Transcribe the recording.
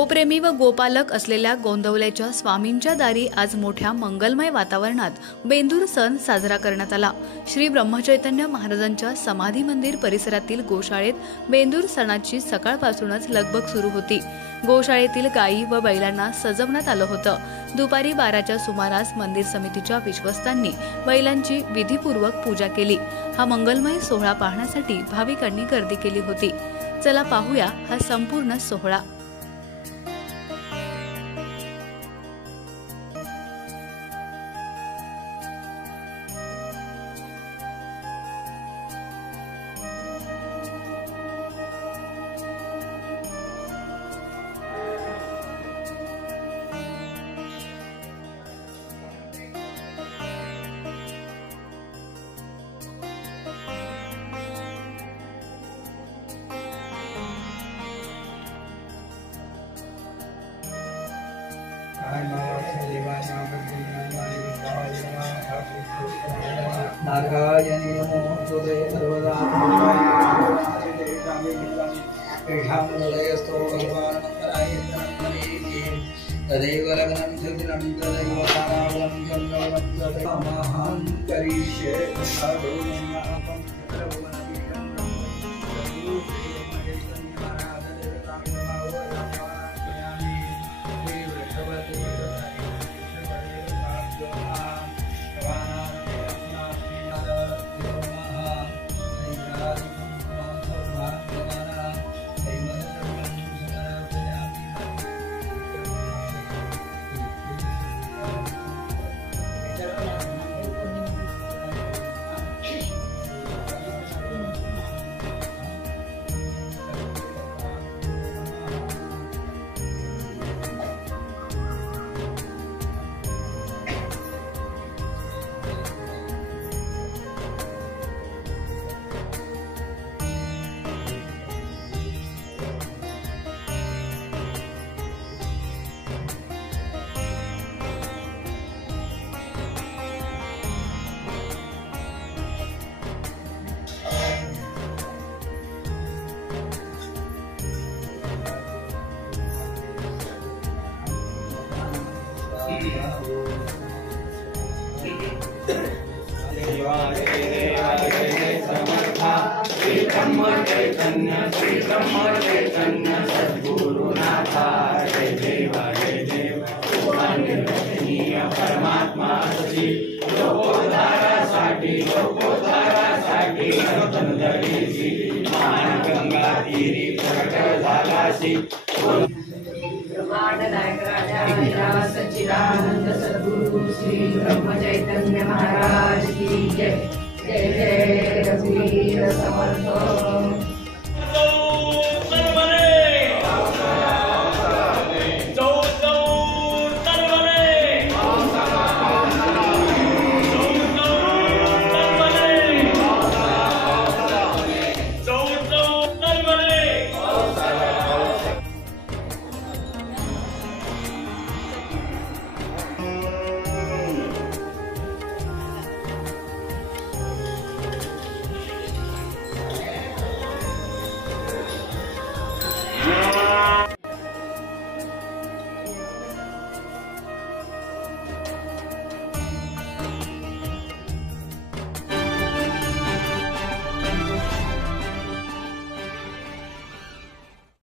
गोप्रेमी व गोपालक असलेल्या गोंदवल्याच्या स्वामींच्या दारी आज मोठ्या मंगलमय वातावरणात बेंदूर सण साजरा करण्यात आला। श्री ब्रह्मचैतन्य महाराजांच्या समाधी मंदिर परिसरातील गोशाळेत बेंदूर सणाची सकाळपासूनच लगबग सुरू होती। गोशाळेतील गायी व बैलांना सजवण्यात आलं होतं। दुपारी 12च्या सुमारास मंदिर समितीच्या विश्वस्तांनी बैलांची विधीपूर्वक पूजा केली। हा मंगलमय सोहळा पाहण्यासाठी भाविकांनी गर्दी केली होती। चला पाहूया हा संपूर्ण सोहळा। नारायणी नमो तुते सर्वदा तदेव लग्नं सुदिनं तदैव कालं चन्द्रवनं करिष्ये श्री ब्रह्म चैतन्य सद्गुरुनाथा जय देव निर्वचनीय परमात्मा सची लोकोद्धारासाठी नर्तनधरीसी मान गंगा तीरी प्रकट झालासी ब्रह्मांड नायक राजा सच्चिदानंद सद्गुरु श्री ब्रह्म चैतन्य महाराज की जय। जय जय रघुवीर समर्थ।